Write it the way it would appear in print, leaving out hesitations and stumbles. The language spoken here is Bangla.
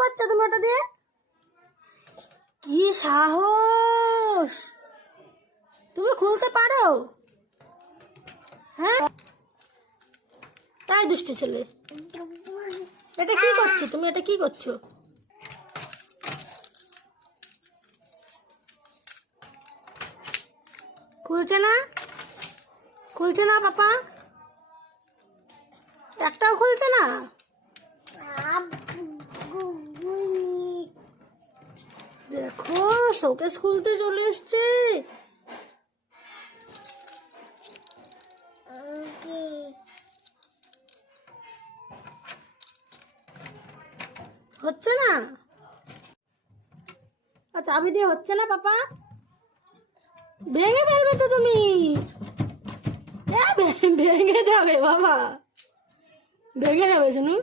করছো তুমি ওটা দিয়ে? কি সাহস! তুমি খুলতে পারো? হ্যাঁ, তাই দুষ্টু ছেলে। এটা কি করছো তুমি? এটা কি করছো? খুলছে না? খুলছে না পাপা? একটাও খুলছে না? দেখো, শোকেস খুলতে চলে এসছে। হচ্ছে না? চাবি দিয়ে হচ্ছে না পাপা? ভেঙে ফেলবে তো তুমি। ভেঙে যাবে বাবা, ভেঙে যাবে শুনু।